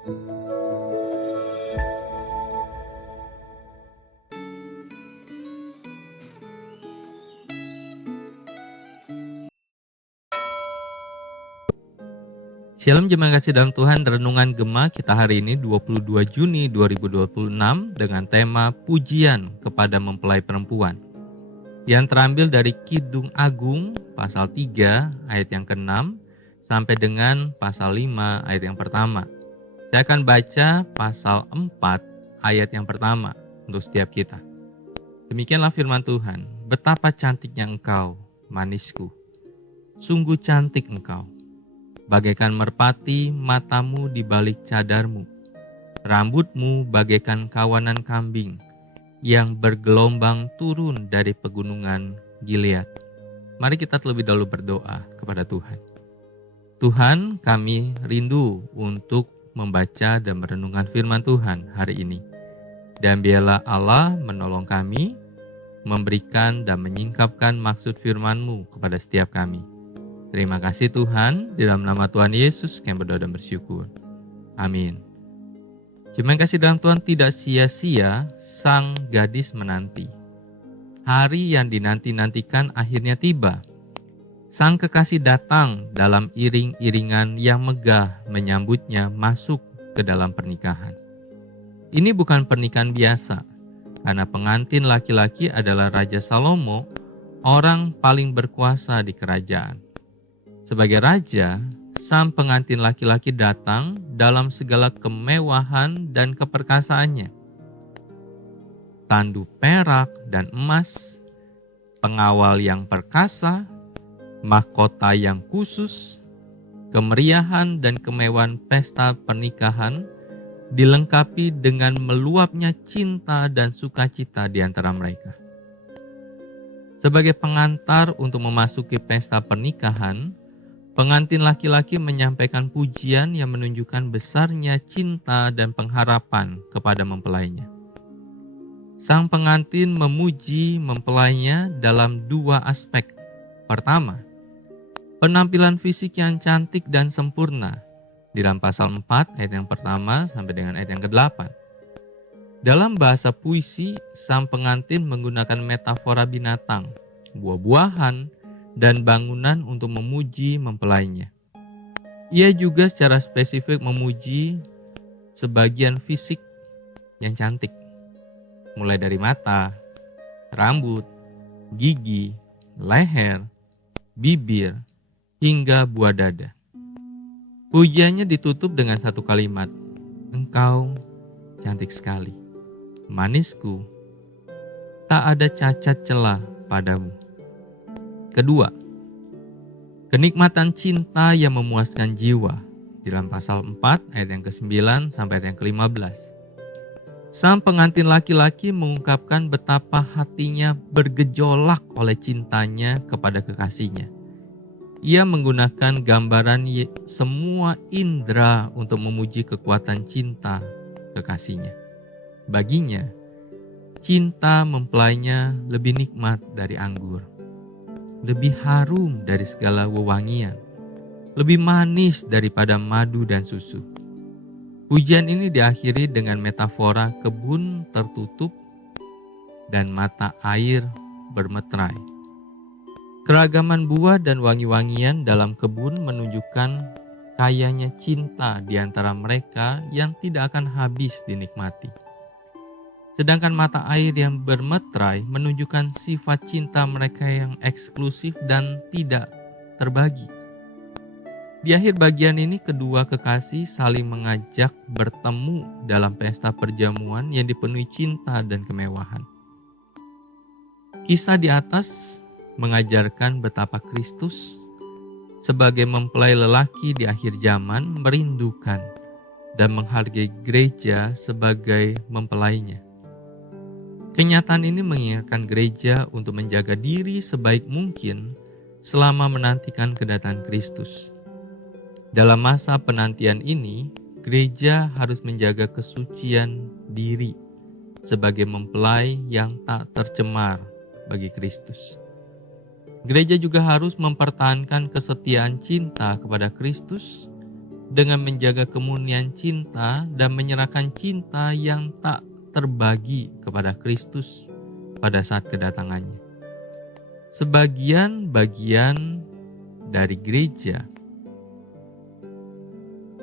Shalom jemaat kasih dalam Tuhan, renungan Gema kita hari ini 22 Juni 2026 dengan tema Pujian kepada Mempelai Perempuan. Yang terambil dari Kidung Agung pasal 3 ayat yang ke-6 sampai dengan pasal 5 ayat yang pertama. Saya akan baca pasal 4 ayat yang pertama untuk setiap kita. Demikianlah firman Tuhan, betapa cantiknya engkau, manisku, sungguh cantik engkau. Bagaikan merpati matamu di balik cadarmu, rambutmu bagaikan kawanan kambing yang bergelombang turun dari pegunungan Gilead. Mari kita terlebih dahulu berdoa kepada Tuhan. Tuhan, kami rindu untuk membaca dan merenungkan firman Tuhan hari ini. Dan biarlah Allah menolong kami, memberikan dan menyingkapkan maksud firman-Mu kepada setiap kami. Terima kasih Tuhan, di dalam nama Tuhan Yesus kami berdoa dan bersyukur. Amin. Jemaat kasih dalam Tuhan, tidak sia-sia sang gadis menanti. Hari yang dinanti-nantikan akhirnya tiba. Sang kekasih datang dalam iring-iringan yang megah menyambutnya masuk ke dalam pernikahan. Ini bukan pernikahan biasa, karena pengantin laki-laki adalah Raja Salomo, orang paling berkuasa di kerajaan. Sebagai raja, sang pengantin laki-laki datang dalam segala kemewahan dan keperkasaannya. Tandu perak dan emas, pengawal yang perkasa, mahkota yang khusus, kemeriahan dan kemewahan pesta pernikahan dilengkapi dengan meluapnya cinta dan sukacita di antara mereka. Sebagai pengantar untuk memasuki pesta pernikahan, pengantin laki-laki menyampaikan pujian yang menunjukkan besarnya cinta dan pengharapan kepada mempelainya. Sang pengantin memuji mempelainya dalam dua aspek. Pertama, penampilan fisik yang cantik dan sempurna di dalam pasal 4 ayat yang pertama sampai dengan ayat yang ke-8. Dalam bahasa puisi, sang pengantin menggunakan metafora binatang, buah-buahan, dan bangunan untuk memuji mempelainya. Ia juga secara spesifik memuji sebagian fisik yang cantik, mulai dari mata, rambut, gigi, leher, bibir, hingga buah dada. Pujiannya ditutup dengan satu kalimat, engkau cantik sekali, manisku, tak ada cacat celah padamu. Kedua, kenikmatan cinta yang memuaskan jiwa di dalam pasal 4 ayat yang ke-9 sampai ayat yang ke-15. Sang pengantin laki-laki mengungkapkan betapa hatinya bergejolak oleh cintanya kepada kekasihnya. Ia menggunakan gambaran semua indera untuk memuji kekuatan cinta kekasihnya. Baginya, cinta mempelainya lebih nikmat dari anggur, lebih harum dari segala wewangian, lebih manis daripada madu dan susu. Pujian ini diakhiri dengan metafora kebun tertutup dan mata air bermeterai. Keragaman buah dan wangi-wangian dalam kebun menunjukkan kayanya cinta di antara mereka yang tidak akan habis dinikmati. Sedangkan mata air yang bermeterai menunjukkan sifat cinta mereka yang eksklusif dan tidak terbagi. Di akhir bagian ini, kedua kekasih saling mengajak bertemu dalam pesta perjamuan yang dipenuhi cinta dan kemewahan. Kisah di atas mengajarkan betapa Kristus sebagai mempelai lelaki di akhir zaman merindukan dan menghargai gereja sebagai mempelainya. Kenyataan ini mengingatkan gereja untuk menjaga diri sebaik mungkin selama menantikan kedatangan Kristus. Dalam masa penantian ini, gereja harus menjaga kesucian diri sebagai mempelai yang tak tercemar bagi Kristus. Gereja juga harus mempertahankan kesetiaan cinta kepada Kristus dengan menjaga kemurnian cinta dan menyerahkan cinta yang tak terbagi kepada Kristus pada saat kedatangannya. Sebagian bagian dari gereja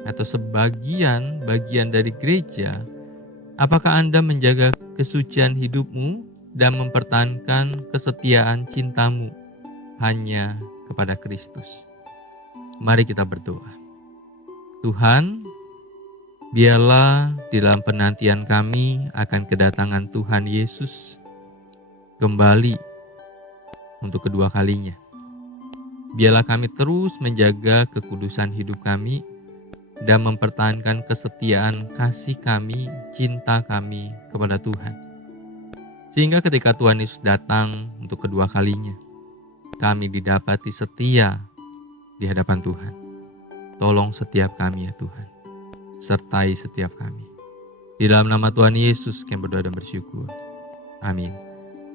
atau sebagian bagian dari gereja, apakah Anda menjaga kesucian hidupmu dan mempertahankan kesetiaan cintamu hanya kepada Kristus? Mari kita berdoa. Tuhan, biarlah di dalam penantian kami akan kedatangan Tuhan Yesus kembali untuk kedua kalinya. Biarlah kami terus menjaga kekudusan hidup kami dan mempertahankan kesetiaan kasih kami, cinta kami kepada Tuhan. Sehingga ketika Tuhan Yesus datang untuk kedua kalinya, kami didapati setia di hadapan Tuhan. Tolong setiap kami ya Tuhan, sertai setiap kami. Di dalam nama Tuhan Yesus kami berdoa dan bersyukur. Amin.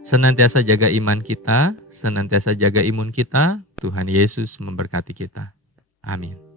Senantiasa jaga iman kita, senantiasa jaga imun kita. Tuhan Yesus memberkati kita. Amin.